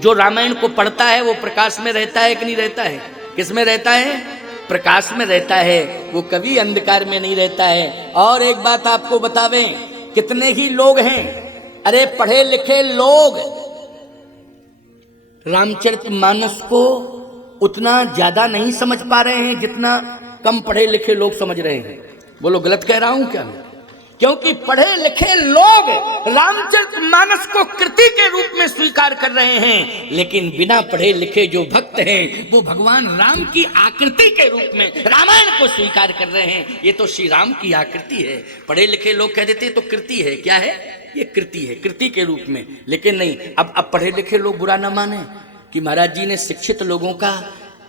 जो रामायण को पढ़ता है वो प्रकाश में रहता है कि नहीं रहता है? किस में रहता है? प्रकाश में रहता है, वो कभी अंधकार में नहीं रहता है। और एक बात आपको बतावें, कितने ही लोग हैं, अरे पढ़े लिखे लोग रामचरितमानस को उतना ज्यादा नहीं समझ पा रहे हैं जितना कम पढ़े लिखे लोग समझ रहे हैं। बोलो गलत कह रहा हूं क्या? क्योंकि पढ़े लिखे लोग रामचरितमानस को कृति के रूप में स्वीकार कर रहे हैं, लेकिन बिना पढ़े लिखे जो भक्त हैं वो भगवान राम की आकृति के रूप में रामायण को स्वीकार कर रहे हैं। ये तो श्री राम की आकृति है। पढ़े लिखे लोग कह देते तो कृति है। क्या है? ये कृति है, कृति के रूप में। लेकिन नहीं, अब पढ़े लिखे लोग बुरा ना माने कि महाराज जी ने शिक्षित लोगों का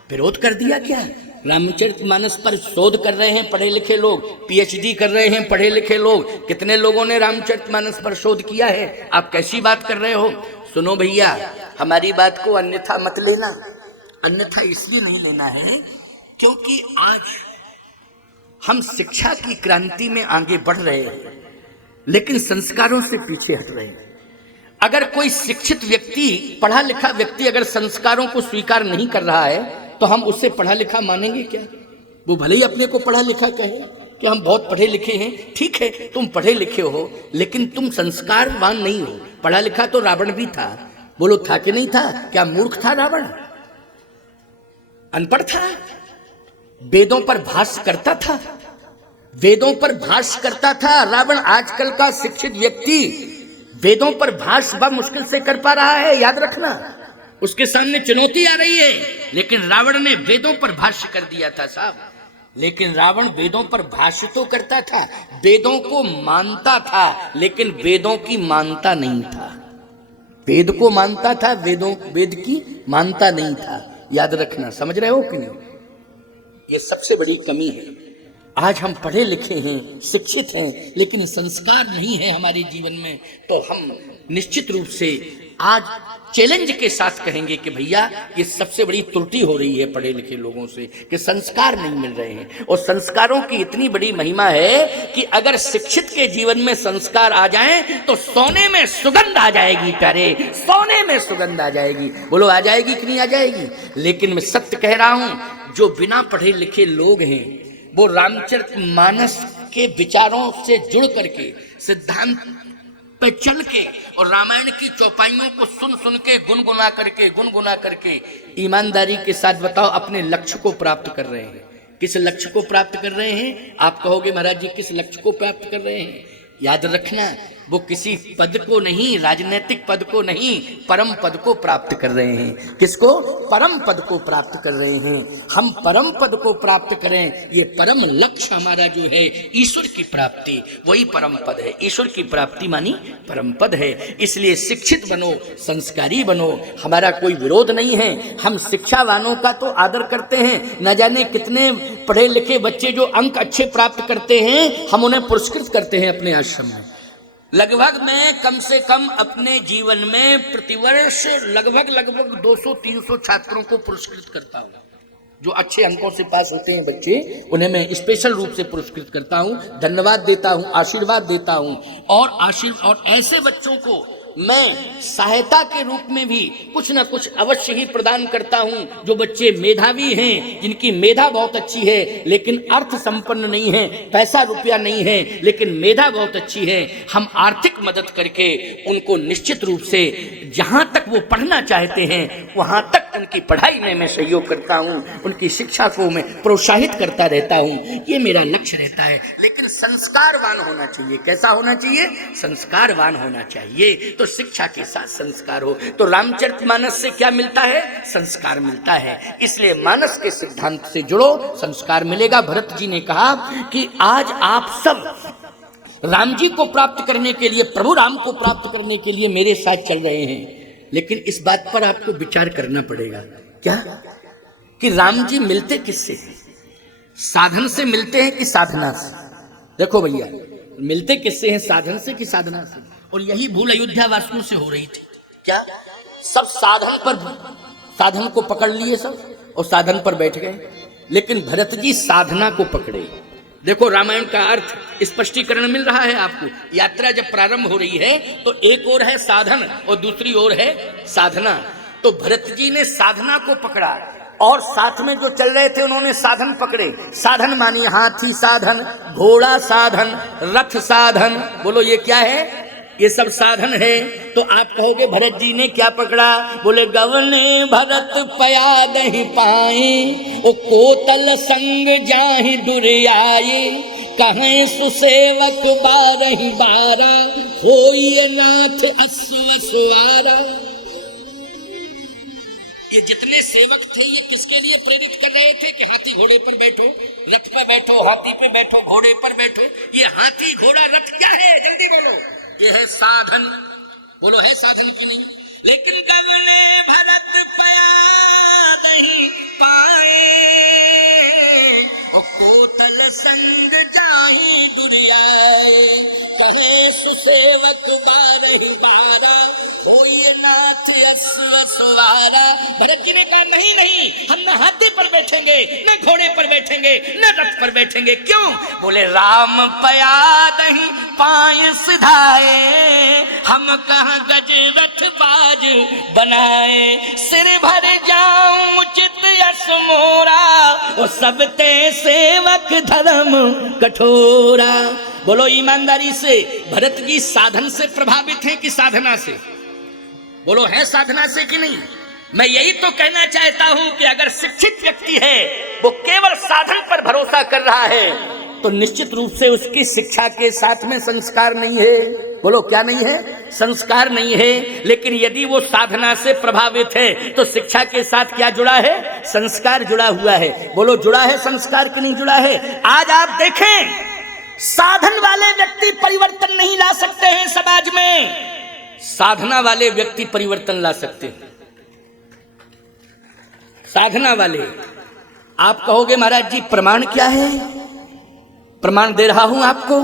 विरोध कर दिया क्या? रामचरितमानस पर शोध कर रहे हैं पढ़े लिखे लोग, पीएचडी कर रहे हैं पढ़े लिखे लोग। कितने लोगों ने रामचरितमानस पर शोध किया है? आप कैसी बात कर रहे हो? सुनो भैया, हमारी बात को अन्यथा मत लेना। अन्यथा इसलिए नहीं लेना है क्योंकि आज हम शिक्षा की क्रांति में आगे बढ़ रहे हैं, लेकिन संस्कारों से पीछे हट रहे हैं। अगर कोई शिक्षित व्यक्ति, पढ़ा लिखा व्यक्ति अगर संस्कारों को स्वीकार नहीं कर रहा है तो हम उससे पढ़ा लिखा मानेंगे क्या? वो भले ही अपने को पढ़ा लिखा कहे कि हम बहुत पढ़े लिखे हैं, ठीक है, तुम पढ़े लिखे हो, लेकिन तुम संस्कारवान नहीं हो। पढ़ा लिखा तो रावण भी था। बोलो था कि नहीं था? क्या मूर्ख था रावण? अनपढ़ था, वेदों पर भाष्य करता था, वेदों पर भाष्य करता था। रावण आजकल का शिक्षित व्यक्ति वेदों पर भाष्य बड़ा मुश्किल से कर पा रहा है, याद रखना। उसके सामने चुनौती आ रही है, लेकिन रावण ने वेदों पर भाष्य कर दिया था साहब। लेकिन रावण वेदों पर भाष्य तो करता था, वेदों को मानता था, लेकिन वेदों की मानता नहीं था। वेद को मानता था, वेद की मानता नहीं था। याद रखना, समझ रहे हो कि नहीं? ये सबसे बड़ी कमी है। आज हम पढ़े लिखे हैं, शिक्षित हैं, लेकिन संस्कार नहीं है हमारे जीवन में, तो हम निश्चित रूप से आज चैलेंज के साथ कहेंगे कि भैया ये सबसे बड़ी त्रुटि हो रही है पढ़े लिखे लोगों से कि संस्कार नहीं मिल रहे हैं। और संस्कारों की इतनी बड़ी महिमा है कि अगर शिक्षित के जीवन में संस्कार आ जाएं तो सोने में सुगंध आ जाएगी प्यारे, सोने में सुगंध आ जाएगी। बोलो आ जाएगी कि नहीं आ जाएगी? लेकिन मैं सत्य कह रहा हूं, जो बिना पढ़े लिखे लोग हैं वो रामचरितमानस के विचारों से जुड़ करके, सिद्धांत पे चल के और रामायण की चौपाइयों को सुन सुन के गुनगुना करके ईमानदारी के साथ बताओ अपने लक्ष्य को प्राप्त कर रहे हैं। किस लक्ष्य को प्राप्त कर रहे हैं? आप कहोगे महाराज जी किस लक्ष्य को प्राप्त कर रहे हैं? याद रखना, वो किसी पद को नहीं, राजनीतिक पद को नहीं, परम पद को प्राप्त कर रहे हैं। किसको? परम पद को प्राप्त कर रहे हैं। हम परम पद को प्राप्त करें, ये परम लक्ष्य हमारा जो है ईश्वर की प्राप्ति, वही परम पद है। ईश्वर की प्राप्ति मानी परम पद है। इसलिए शिक्षित बनो, संस्कारी बनो, हमारा कोई विरोध नहीं है। हम शिक्षावानों का तो आदर करते हैं। न जाने कितने पढ़े लिखे बच्चे जो अंक अच्छे प्राप्त करते हैं, हम उन्हें पुरस्कृत करते हैं अपने आश्रम में। लगभग मैं कम से कम अपने जीवन में प्रतिवर्ष लगभग 200-300 छात्रों को पुरस्कृत करता हूँ। जो अच्छे अंकों से पास होते हैं बच्चे, उन्हें मैं स्पेशल रूप से पुरस्कृत करता हूँ, धन्यवाद देता हूँ, आशीर्वाद देता हूँ। और ऐसे बच्चों को मैं सहायता के रूप में भी कुछ न कुछ अवश्य ही प्रदान करता हूं। जो बच्चे मेधावी हैं, जिनकी मेधा बहुत अच्छी है लेकिन अर्थ संपन्न नहीं है, पैसा रुपया नहीं है लेकिन मेधा बहुत अच्छी है, हम आर्थिक मदद करके उनको निश्चित रूप से जहां तक वो पढ़ना चाहते हैं वहां तक उनकी पढ़ाई में मैं सहयोग करता हूं, उनकी शिक्षा को मैं प्रोत्साहित करता रहता हूं। ये मेरा लक्ष्य रहता है। लेकिन संस्कारवान होना चाहिए। कैसा होना चाहिए? संस्कारवान होना चाहिए। तो शिक्षा के साथ संस्कार हो। तो रामचरितमानस से क्या मिलता है? संस्कार मिलता है। इसलिए मानस के सिद्धांत से जुड़ो, संस्कार मिलेगा। भरत जी ने कहा कि आज आप सब राम जी को प्राप्त करने के लिए, प्रभु राम को प्राप्त करने के लिए मेरे साथ चल रहे हैं, लेकिन इस बात पर आपको विचार करना पड़ेगा। क्या? कि राम जी मिलते किससे? साधन से मिलते हैं कि साधना से? देखो भैया, मिलते किससे हैं? साधन से कि साधना से? और यही भूल अयोध्या वासियों से हो रही थी। क्या? सब साधन को पकड़ लिए सब और साधन पर बैठ गए, लेकिन भरत जी साधना को पकड़े। देखो रामायण का अर्थ स्पष्टीकरण मिल रहा है आपको। यात्रा जब प्रारंभ हो रही है तो एक ओर है साधन और दूसरी ओर है साधना। तो भरत जी ने साधना को पकड़ा और साथ में जो चल रहे थे उन्होंने साधन पकड़े। साधन मानी हाथी साधन, घोड़ा साधन, रथ साधन। बोलो ये क्या है? ये सब साधन है। तो आप कहोगे भरत जी ने क्या पकड़ा? बोले गवने भरत पया दही पाए, ओ कोतल संग जाहि दुरियाए, कहें सुसेवक बारहि बारा, होइए नाथ अश्व सवारा। ये जितने सेवक थे ये किसके लिए प्रेरित कर रहे थे कि हाथी घोड़े पर बैठो, रथ पर बैठो, हाथी पे बैठो, घोड़े पर बैठो। ये हाथी घोड़ा रथ क्या है? जल्दी बोलो। ये है साधन। बोलो है साधन की नहीं? लेकिन गवने भरत पया दही पाए, कोतल संग जाहि दुरियाए, कहे सुसेवक बारहि बारा, होइए नाथ अश्व सवारा। भरत जी ने कहा नहीं नहीं, हम न हाथी पर बैठेंगे, न घोड़े पर बैठेंगे, न रथ पर बैठेंगे। क्यों? बोले राम पया दही पाए सिधाए, हम कहाँ गज रथ बाज बनाए, सिर भर जाऊं चित यश मोरा, वो सब ते सेवक धर्म कठोरा। बोलो ईमानदारी से, भरत जी साधन से प्रभावित हैं कि साधना से? बोलो है साधना से कि नहीं? मैं यही तो कहना चाहता हूं कि अगर शिक्षित व्यक्ति है वो केवल साधन पर भरोसा कर रहा है तो निश्चित रूप से उसकी शिक्षा के साथ में संस्कार नहीं है। बोलो क्या नहीं है? संस्कार नहीं है। लेकिन यदि वो साधना से प्रभावित है तो शिक्षा के साथ क्या जुड़ा है? संस्कार जुड़ा हुआ है। बोलो जुड़ा है संस्कार कि नहीं जुड़ा है? आज आप देखें, साधन वाले व्यक्ति परिवर्तन नहीं ला सकते हैं समाज में, साधना वाले व्यक्ति परिवर्तन ला सकते हैं। साधना वाले। आप कहोगे महाराज जी प्रमाण क्या है? प्रमाण दे रहा हूं आपको।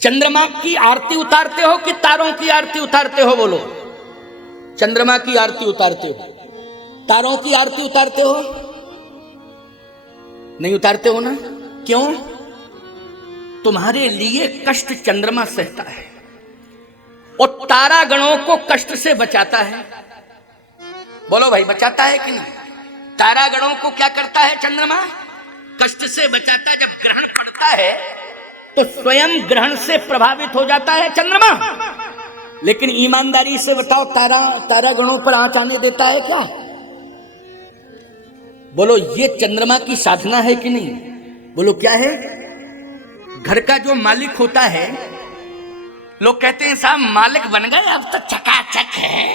चंद्रमा की आरती उतारते हो कि तारों की आरती उतारते हो? बोलो। चंद्रमा की आरती उतारते हो? तारों की आरती उतारते हो? नहीं उतारते हो ना? क्यों? तुम्हारे लिए कष्ट चंद्रमा सहता है और तारागणों को कष्ट से बचाता है। बोलो भाई बचाता है कि नहीं? तारागणों को क्या करता है चंद्रमा? कष्ट से बचाता है। जब ग्रहण पड़ता है तो स्वयं ग्रहण से प्रभावित हो जाता है चंद्रमा। लेकिन ईमानदारी से बताओ, तारागणों पर आंच आने देता है क्या? बोलो ये चंद्रमा की साधना है कि नहीं? बोलो क्या है? घर का जो मालिक होता है, लोग कहते हैं साहब मालिक बन गए अब तो चकाचक है,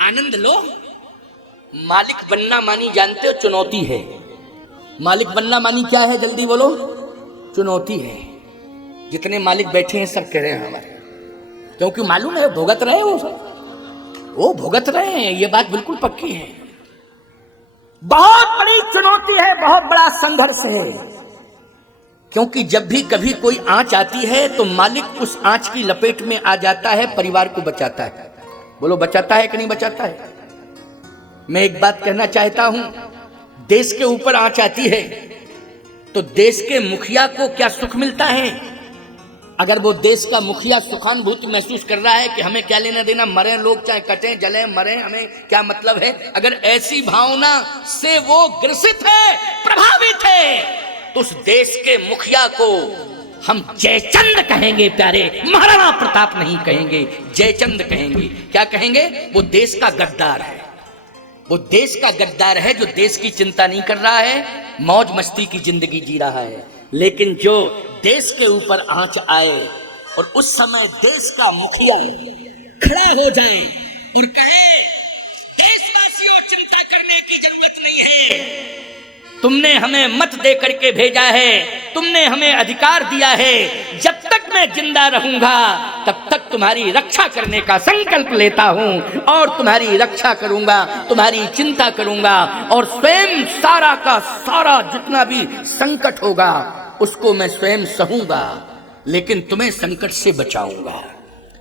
आनंद लो। मालिक बनना मानी जानते हो चुनौती है। मालिक बनना मानी क्या है? जल्दी बोलो। चुनौती है। जितने मालिक बैठे हैं सब कह रहे हैं हमारे, क्योंकि मालूम है भुगत रहे वो भुगत रहे हैं। ये बात बिल्कुल पक्की है। बहुत बड़ी चुनौती है, बहुत बड़ा संघर्ष है। क्योंकि जब भी कभी कोई आंच आती है तो मालिक उस आंच की लपेट में आ जाता है, परिवार को बचाता है। बोलो बचाता है कि नहीं बचाता है? मैं एक बात कहना चाहता हूं, देश के ऊपर आंच आती है तो देश के मुखिया को क्या सुख मिलता है? अगर वो देश का मुखिया सुखानुभूति महसूस कर रहा है कि हमें क्या लेना देना, मरे लोग चाहे कटें जले मरे, हमें क्या मतलब है, अगर ऐसी भावना से वो ग्रसित है, प्रभावित है, तो उस देश के मुखिया को हम जयचंद कहेंगे प्यारे, महाराणा प्रताप नहीं कहेंगे, जयचंद कहेंगे। क्या कहेंगे? वो देश का गद्दार है। वो देश का गद्दार है जो देश की चिंता नहीं कर रहा है, मौज मस्ती की जिंदगी जी रहा है। लेकिन जो देश के ऊपर आंच आए और उस समय देश का मुखिया खड़ा हो जाए और कहे देशवासियों चिंता करने की जरूरत नहीं है, तुमने हमें मत दे करके भेजा है, तुमने हमें अधिकार दिया है, जब तक मैं जिंदा रहूंगा तब तक तुम्हारी रक्षा करने का संकल्प लेता हूं और तुम्हारी रक्षा करूंगा, तुम्हारी चिंता करूंगा और स्वयं सारा का सारा जितना भी संकट होगा उसको मैं स्वयं सहूंगा, लेकिन तुम्हें संकट से बचाऊंगा।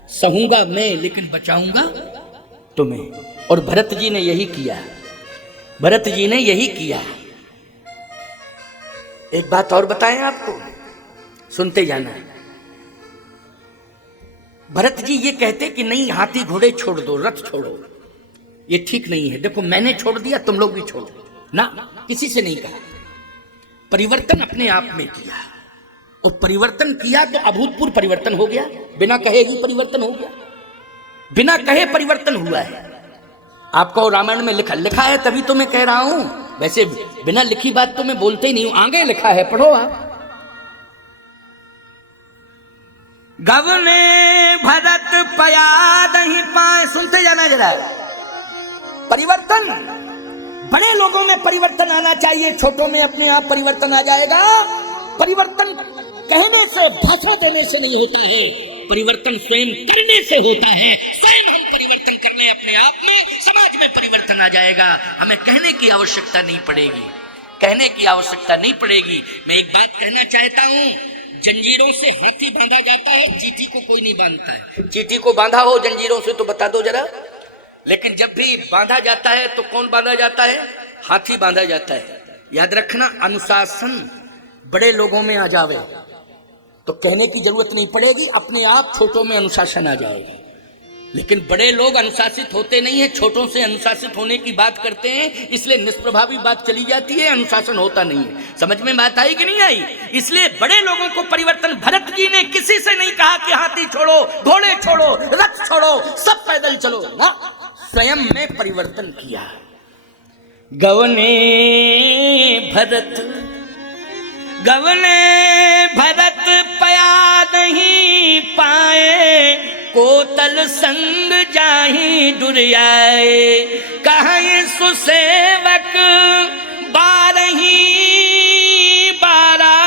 सहूंगा मैं लेकिन बचाऊंगा तुम्हें। और भरत जी ने यही किया। भरत जी ने यही किया। एक बात और बताएं आपको, सुनते जाना। भरत जी ये कहते कि नहीं, हाथी घोड़े छोड़ दो, रथ छोड़ो, ये ठीक नहीं है। देखो मैंने छोड़ दिया, तुम लोग भी छोड़ो ना, किसी से नहीं कहा। परिवर्तन अपने आप में किया, और परिवर्तन किया तो अभूतपूर्व परिवर्तन हो गया। बिना कहे ही परिवर्तन हो गया, बिना कहे परिवर्तन हुआ है। आपको रामायण में लिखा है, तभी तो मैं कह रहा हूं। वैसे बिना लिखी बात तो मैं बोलते ही नहीं हूं, आगे लिखा है, पढ़ो आप। गवने भरत पया दही पाए, सुनते जाना जरा। परिवर्तन, बड़े लोगों में परिवर्तन आना चाहिए, छोटों में अपने आप परिवर्तन आ जाएगा। परिवर्तन कहने से, भाषा देने से नहीं होता है, परिवर्तन स्वयं करने से होता है। स्वयं हम परिवर्तन कर लें अपने आप में, समाज में परिवर्तन आ जाएगा। हमें कहने की आवश्यकता नहीं पड़ेगी, कहने की आवश्यकता नहीं पड़ेगी। मैं एक बात कहना चाहता हूं, जंजीरों से हाथी बांधा जाता है, चींटी को कोई नहीं बांधता है। चींटी को बांधा हो जंजीरों से तो बता दो जरा। लेकिन जब भी बांधा जाता है तो कौन बांधा जाता है? हाथी बांधा जाता है। याद रखना, अनुशासन बड़े लोगों में आ जावे तो कहने की जरूरत नहीं पड़ेगी, अपने आप छोटों में अनुशासन आ जाएगा। लेकिन बड़े लोग अनुशासित होते नहीं है, छोटों से अनुशासित होने की बात करते हैं, इसलिए निष्प्रभावी बात चली जाती है, अनुशासन होता नहीं है। समझ में बात आई कि नहीं आई? इसलिए बड़े लोगों को परिवर्तन, भरत जी ने किसी से नहीं कहा कि हाथी छोड़ो, घोड़े छोड़ो, रथ छोड़ो, सब पैदल चलो ना, स्वयं में परिवर्तन किया। गवने भरत, गवने भरत पया नहीं पाए, कोतल संग जाहि दुर्याए, कहीं सुसेवक बारही बारा,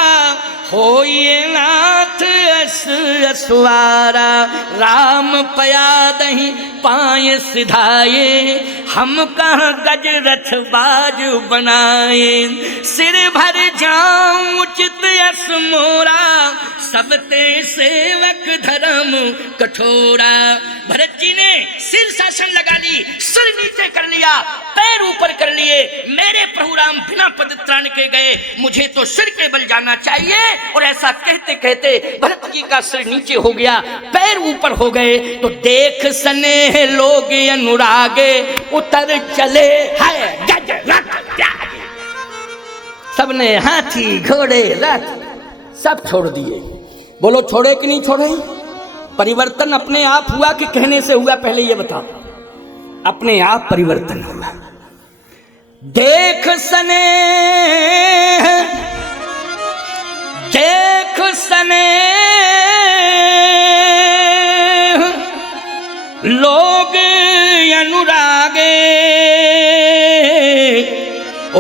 होइए नाथ अस असवारा, राम पया दही पाए सिधाए, हम कहाँ गज रथ बाज बनाए, सिर भर जाऊं उचित यस मोरा, सबते सेवक धर्म कठोरा। भरत जी ने सिर शासन लगा ली, सिर नीचे कर लिया, पैर ऊपर कर लिए। मेरे प्रभु राम बिना पदत्राण के गए, मुझे तो सिर के बल जाना चाहिए। और ऐसा कहते कहते भरत जी का सिर नीचे हो गया, पैर ऊपर हो गए। तो देख सने लोग अनुरागे, उतर चले है गज रथ त्यागे। सबने हाथी घोड़े रथ सब छोड़ दिए। बोलो छोड़े कि नहीं छोड़े? परिवर्तन अपने आप हुआ कि कहने से हुआ? पहले ये बताओ। अपने आप परिवर्तन हुआ। देख सने, देख सने लोग अनुरागे,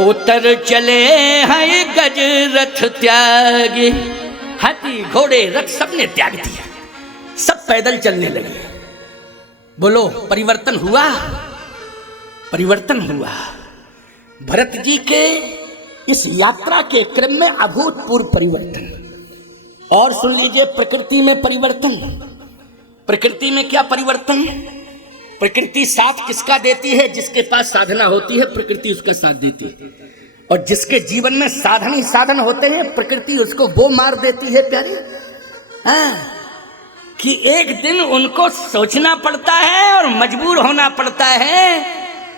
उतर चले हैं गज रथ त्यागे। हाथी घोड़े रथ सबने त्याग दिया, सब पैदल चलने लगे। बोलो परिवर्तन हुआ? परिवर्तन हुआ। भरत जी के इस यात्रा के क्रम में अभूतपूर्व परिवर्तन। और सुन लीजिए, प्रकृति में परिवर्तन। प्रकृति में क्या परिवर्तन? प्रकृति साथ किसका देती है? जिसके पास साधना होती है प्रकृति उसका साथ देती है। और जिसके जीवन में साधन ही साधन होते हैं, प्रकृति उसको वो मार देती है प्यारे। हाँ, कि एक दिन उनको सोचना पड़ता है और मजबूर होना पड़ता है,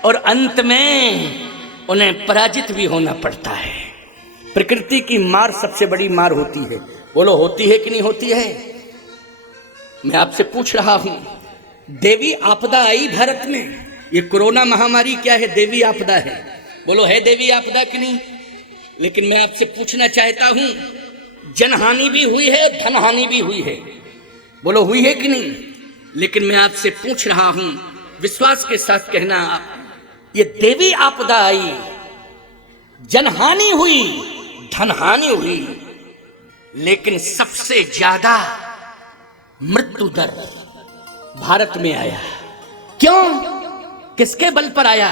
और अंत में उन्हें पराजित भी होना पड़ता है। प्रकृति की मार सबसे बड़ी मार होती है। बोलो होती है कि नहीं होती है? मैं आपसे पूछ रहा हूं, देवी आपदा आई भारत में। ये कोरोना महामारी क्या है? देवी आपदा है। बोलो है देवी आपदा कि नहीं? लेकिन मैं आपसे पूछना चाहता हूं, जनहानि भी हुई है, धनहानि भी हुई है। बोलो हुई है कि नहीं? लेकिन मैं आपसे पूछ रहा हूं, विश्वास के साथ कहना, ये देवी आपदा आई, जनहानि हुई, धनहानि हुई, लेकिन सबसे ज्यादा मृत्यु दर भारत में आया। क्यों? किसके बल पर आया?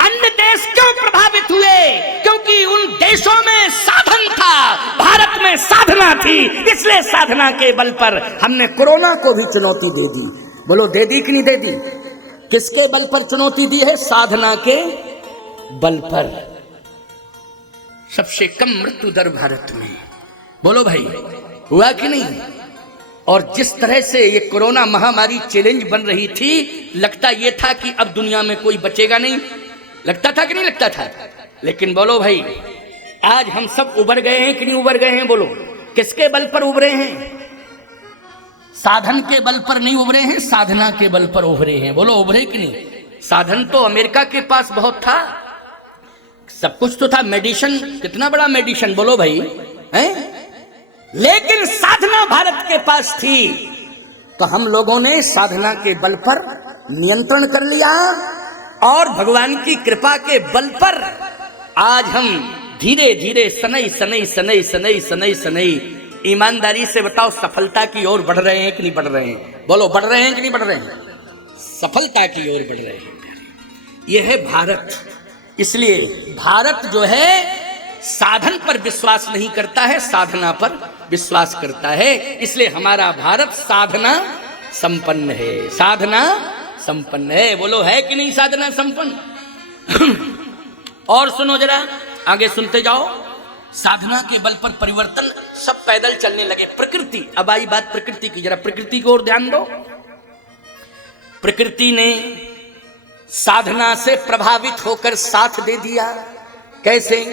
अन्य देश क्यों प्रभावित हुए? क्योंकि उन देशों में साधन था, भारत में साधना थी। इसलिए साधना के बल पर हमने कोरोना को भी चुनौती दे दी। बोलो दे दी कि नहीं दे दी? किसके बल पर चुनौती दी है? साधना के बल पर। सबसे कम मृत्यु दर भारत में। बोलो भाई हुआ कि नहीं? और जिस तरह से ये कोरोना महामारी चैलेंज बन रही थी, लगता ये था कि अब दुनिया में कोई बचेगा नहीं। लगता था कि नहीं लगता था? लेकिन बोलो भाई, आज हम सब उभर गए हैं कि नहीं उभर गए हैं? बोलो, किसके बल पर उभरे हैं? साधन के बल पर नहीं उभरे हैं, साधना के बल पर उभरे हैं। बोलो, उभरे कि नहीं? साधन तो अमेरिका के पास बहुत था, सब कुछ तो था, मेडिसिन, कितना बड़ा मेडिसिन, बोलो भाई, हैं? लेकिन साधना भारत के पास थी, तो हम लोगों ने साधना के बल पर नियंत्रण कर लिया और भगवान की कृपा के बल पर आज हम धीरे धीरे सनई सनई सनई सनई सनई सनई ईमानदारी से बताओ, सफलता की ओर बढ़ रहे हैं कि नहीं बढ़ रहे हैं? बोलो, बढ़ रहे हैं कि नहीं बढ़ रहे हैं? सफलता की ओर बढ़ रहे हैं। यह है भारत। इसलिए भारत जो है साधन पर विश्वास नहीं करता है, साधना पर विश्वास करता है। इसलिए हमारा भारत साधना संपन्न है, साधना संपन्न है। बोलो, है कि नहीं साधना संपन्न? और सुनो जरा, आगे सुनते जाओ। साधना के बल पर परिवर्तन, सब पैदल चलने लगे। प्रकृति, अब आई बात प्रकृति की, जरा प्रकृति की ओर ध्यान दो। प्रकृति ने साधना से प्रभावित होकर साथ दे दिया। कैसे?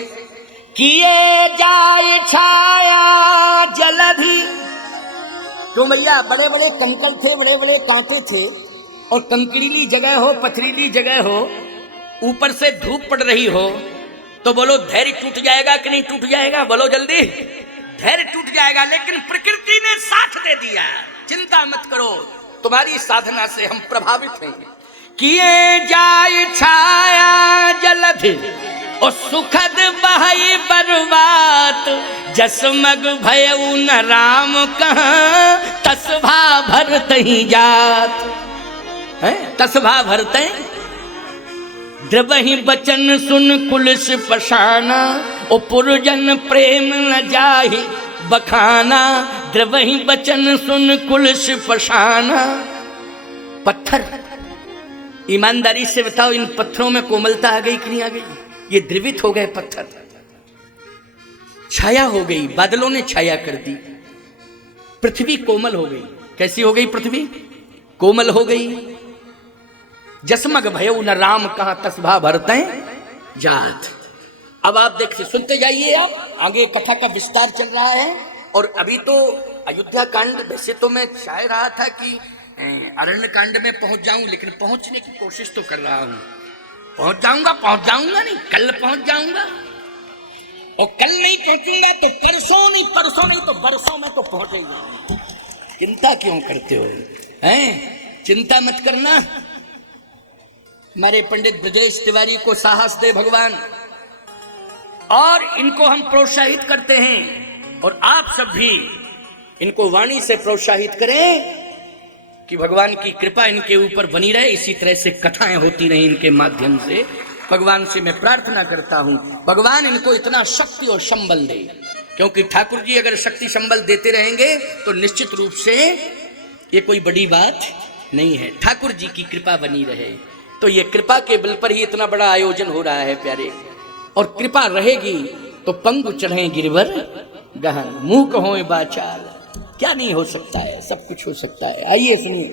किए जाए छाया जलधि। तो भैया, बड़े बड़े कंकड़ थे, बड़े बड़े कांटे थे, और कंकड़ीली जगह हो, पथरीली जगह हो, ऊपर से धूप पड़ रही हो, तो बोलो धैर्य टूट जाएगा कि नहीं टूट जाएगा? बोलो जल्दी, धैर्य टूट जाएगा। लेकिन प्रकृति ने साथ दे दिया, चिंता मत करो, तुम्हारी साधना से हम प्रभावित हैं। किए जाए छाया जलधि और सुखद बहई बर्बाद, जसमग भयउ न राम कहाँ, तसभा भरत ही जात है। तसभा भरते द्रवहि बचन सुन कुलस पशाना, ओ पुरजन प्रेम न जाहि बखाना। द्रवहि बचन सुन कुलस पशाना। पत्थर, ईमानदारी से बताओ, इन पत्थरों में कोमलता आ गई कि नहीं आ गई? ये द्रवित हो गए पत्थर, छाया हो गई, बादलों ने छाया कर दी, पृथ्वी कोमल हो गई। कैसी हो गई पृथ्वी? कोमल हो गई। जसमग भयउ न राम कहाँ, तसभा भरते जात। अब आप देखिए, सुनते जाइए, आप आगे कथा का विस्तार चल रहा है। और अभी तो अयोध्या कांड, वैसे तो मैं चाह रहा था कि अरण्य कांड में पहुंच जाऊं, लेकिन पहुंचने की कोशिश तो कर रहा हूं। पहुंच जाऊंगा नहीं, कल पहुंच जाऊंगा, और कल नहीं पहुंचूंगा तो परसों नहीं, परसों नहीं तो बरसों में तो पहुंच ही जाऊंगा। चिंता क्यों करते हो? हैं? चिंता मत करना। हमारे पंडित ब्रजेश तिवारी को साहस दे भगवान, और इनको हम प्रोत्साहित करते हैं, और आप सब भी इनको वाणी से प्रोत्साहित करें कि भगवान की कृपा इनके ऊपर बनी रहे। इसी तरह से कथाएं होती रही इनके माध्यम से। भगवान से मैं प्रार्थना करता हूं, भगवान इनको इतना शक्ति और संबल दे, क्योंकि ठाकुर जी अगर शक्ति संबल देते रहेंगे तो निश्चित रूप से ये कोई बड़ी बात नहीं है। ठाकुर जी की कृपा बनी रहे, तो ये कृपा के बल पर ही इतना बड़ा आयोजन हो रहा है प्यारे। और कृपा रहेगी तो पंगु चढ़े गिरवर गहन, मुंह कहो बाचाल, क्या नहीं हो सकता है, सब कुछ हो सकता है। आइए सुनिए।